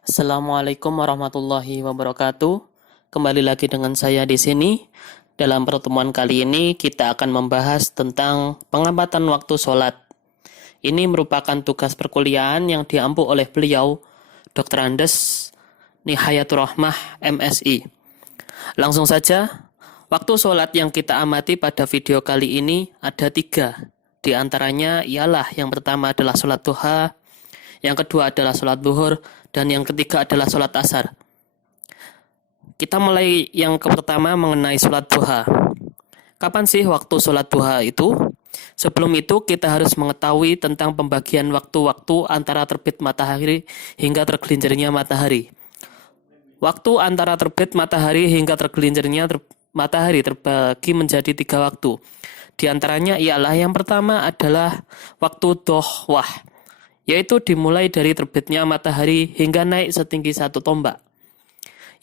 Assalamualaikum warahmatullahi wabarakatuh. Kembali lagi dengan saya di sini. Dalam pertemuan kali ini kita akan membahas tentang pengamatan waktu sholat. Ini merupakan tugas perkuliahan yang diampu oleh beliau, Dr. Andes Nihayatur Rahmah, MSI. Langsung saja, waktu sholat yang kita amati pada video kali ini ada 3. Di antaranya ialah yang pertama adalah sholat duha, yang kedua adalah sholat zuhur, dan yang ketiga adalah sholat asar. Kita mulai yang pertama mengenai sholat duha. Kapan sih waktu sholat duha itu? Sebelum itu kita harus mengetahui tentang pembagian waktu-waktu antara terbit matahari hingga tergelincirnya matahari. Waktu antara terbit matahari hingga tergelincirnya matahari terbagi menjadi 3 waktu. Di antaranya ialah yang pertama adalah waktu dohwah, yaitu dimulai dari terbitnya matahari hingga naik setinggi 1 tombak.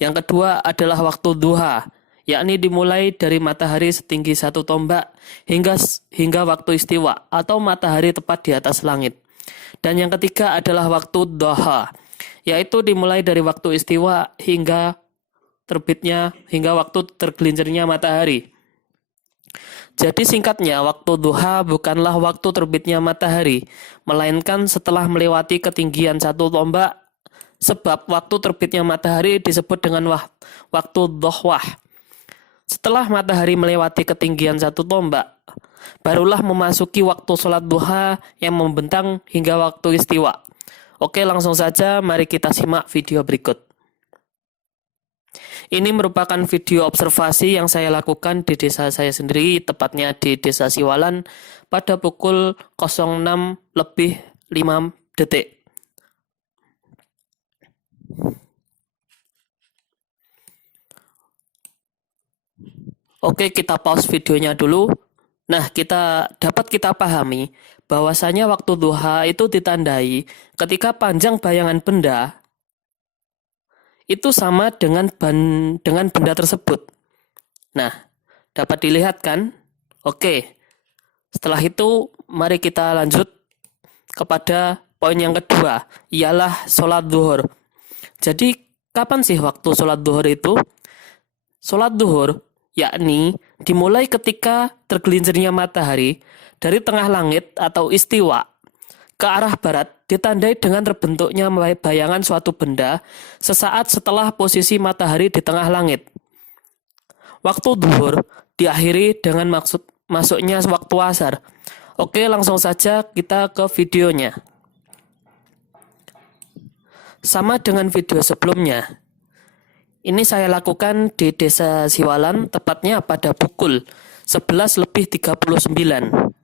Yang kedua adalah waktu duha, yakni dimulai dari matahari setinggi 1 tombak hingga waktu istiwa atau matahari tepat di atas langit. Dan yang ketiga adalah waktu duha, yaitu dimulai dari waktu istiwa hingga waktu tergelincirnya matahari. Jadi singkatnya, waktu duha bukanlah waktu terbitnya matahari, melainkan setelah melewati ketinggian 1 tombak, sebab waktu terbitnya matahari disebut dengan waktu dohwah. Setelah matahari melewati ketinggian 1 tombak, barulah memasuki waktu sholat duha yang membentang hingga waktu istiwa. Oke, langsung saja mari kita simak video berikut. Ini merupakan video observasi yang saya lakukan di desa saya sendiri, tepatnya di Desa Siwalan pada pukul 06:05. Oke, kita pause videonya dulu. Nah, dapat kita pahami bahwasanya waktu duha itu ditandai ketika panjang bayangan benda itu sama dengan benda tersebut. Nah, dapat dilihat kan? Oke. Setelah itu, mari kita lanjut kepada poin yang kedua, ialah sholat duhur. Jadi, kapan sih waktu sholat duhur itu? Sholat duhur, yakni dimulai ketika tergelincirnya matahari dari tengah langit atau istiwa ke arah barat ditandai dengan terbentuknya bayangan suatu benda sesaat setelah posisi matahari di tengah langit. Waktu duhur diakhiri dengan masuknya waktu asar. Oke, langsung saja kita ke videonya. Sama dengan video sebelumnya. Ini saya lakukan di Desa Siwalan, tepatnya pada pukul 11:39.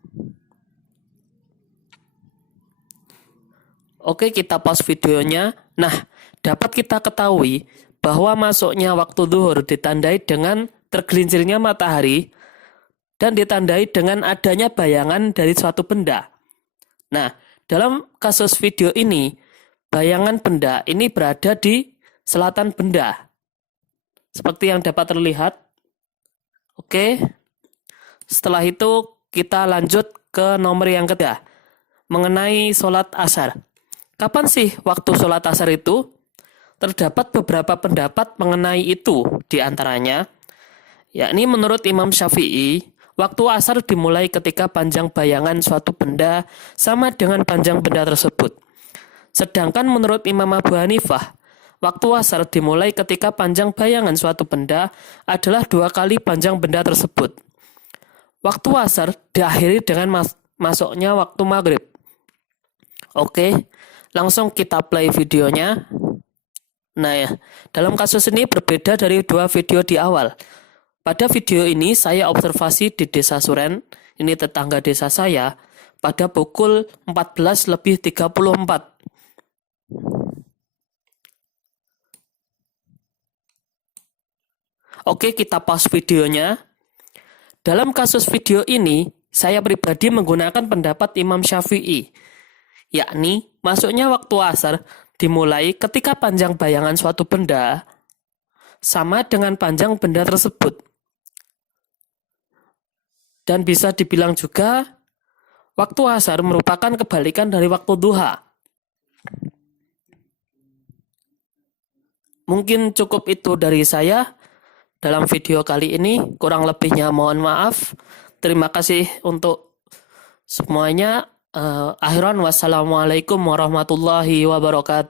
Oke, kita pause videonya. Nah, dapat kita ketahui bahwa masuknya waktu zuhur ditandai dengan tergelincirnya matahari dan ditandai dengan adanya bayangan dari suatu benda. Nah, dalam kasus video ini, bayangan benda ini berada di selatan benda. Seperti yang dapat terlihat. Oke. Setelah itu kita lanjut ke nomor yang ketiga, mengenai sholat asar. Kapan sih waktu sholat asar itu? Terdapat beberapa pendapat mengenai itu, di antaranya, yakni menurut Imam Syafi'i, waktu asar dimulai ketika panjang bayangan suatu benda sama dengan panjang benda tersebut. Sedangkan menurut Imam Abu Hanifah, waktu asar dimulai ketika panjang bayangan suatu benda adalah 2 kali panjang benda tersebut. Waktu asar diakhiri dengan masuknya waktu maghrib. Oke, langsung kita play videonya. Nah ya, dalam kasus ini berbeda dari 2 video di awal. Pada video ini saya observasi di Desa Suren, ini tetangga desa saya, pada pukul 14:34. Oke, kita pause videonya. Dalam kasus video ini, saya pribadi menggunakan pendapat Imam Syafi'i, yakni masuknya waktu asar dimulai ketika panjang bayangan suatu benda sama dengan panjang benda tersebut. Dan bisa dibilang juga, waktu asar merupakan kebalikan dari waktu duha. Mungkin cukup itu dari saya dalam video kali ini. Kurang lebihnya mohon maaf. Terima kasih untuk semuanya. Akhiran wassalamualaikum warahmatullahi wabarakatuh.